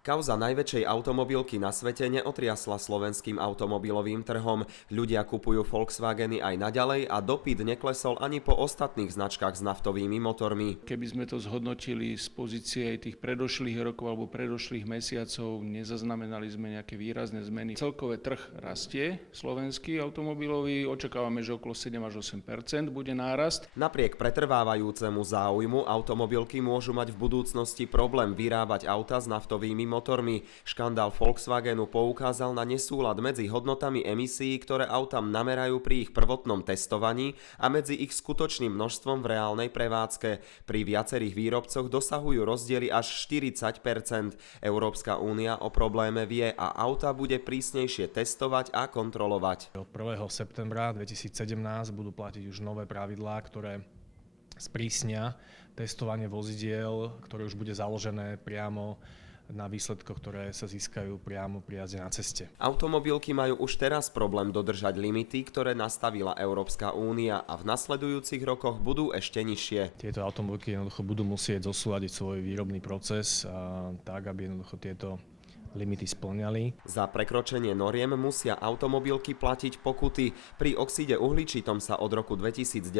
Kauza najväčšej automobilky na svete neotriasla slovenským automobilovým trhom. Ľudia kupujú Volkswageny aj naďalej a dopyt neklesol ani po ostatných značkách s naftovými motormi. Keby sme to zhodnotili z pozície tých predošlých rokov alebo predošlých mesiacov, nezaznamenali sme nejaké výrazné zmeny. Celkové trh rastie, slovenský automobilový, očakávame, že okolo 7 až 8% bude nárast. Napriek pretrvávajúcemu záujmu automobilky môžu mať v budúcnosti problém vyrábať auta s naftovými motormi. Škandál Volkswagenu poukázal na nesúlad medzi hodnotami emisií, ktoré autám namerajú pri ich prvotnom testovaní, a medzi ich skutočným množstvom v reálnej prevádzke. Pri viacerých výrobcoch dosahujú rozdiely až 40%. Európska únia o probléme vie a auta bude prísnejšie testovať a kontrolovať. Od 1. septembra 2017 budú platiť už nové pravidlá, ktoré sprísnia testovanie vozidiel, ktoré už bude založené priamo na výsledkoch, ktoré sa získajú priamo pri jazde na ceste. Automobilky majú už teraz problém dodržať limity, ktoré nastavila Európska únia, a v nasledujúcich rokoch budú ešte nižšie. Tieto automobilky jednoducho budú musieť zosúladiť svoj výrobný proces tak, aby jednoducho tieto limity spĺňali. Za prekročenie noriem musia automobilky platiť pokuty. Pri oxide uhličitom sa od roku 2019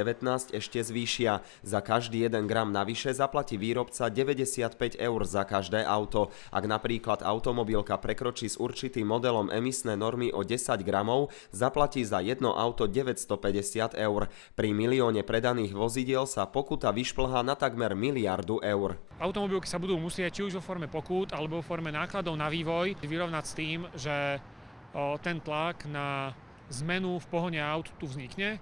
ešte zvýšia. Za každý 1 gram navyše zaplatí výrobca 95 eur za každé auto. Ak napríklad automobilka prekročí s určitým modelom emisné normy o 10 gramov, zaplatí za jedno auto 950 eur. Pri milióne predaných vozidiel sa pokuta vyšplhá na takmer miliardu eur. Automobilky sa budú musieť či už vo forme pokút alebo vo forme nákladov na vývoj vyrovnať s tým, že ten tlak na zmenu v pohone aut tu vznikne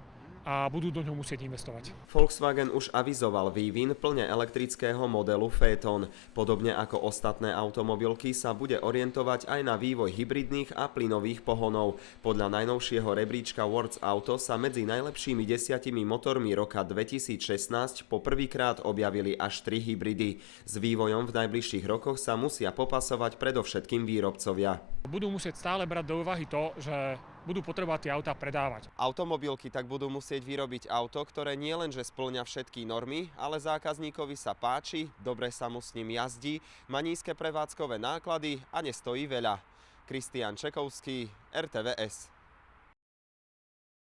a budú do ňoho musieť investovať. Volkswagen už avizoval vývin plne elektrického modelu Phaeton. Podobne ako ostatné automobilky sa bude orientovať aj na vývoj hybridných a plynových pohonov. Podľa najnovšieho rebríčka World Auto sa medzi najlepšími 10 motormi roka 2016 poprvýkrát objavili až 3 hybridy. S vývojom v najbližších rokoch sa musia popasovať predovšetkým výrobcovia. Budú musieť stále brať do úvahy to, že budú potrebovať tie autá predávať. Automobilky tak budú musieť vyrobiť auto, ktoré nielenže spĺňa všetky normy, ale zákazníkovi sa páči, dobre sa mu s ním jazdí, má nízke prevádzkové náklady a nestojí veľa. Kristián Čekovský, RTVS.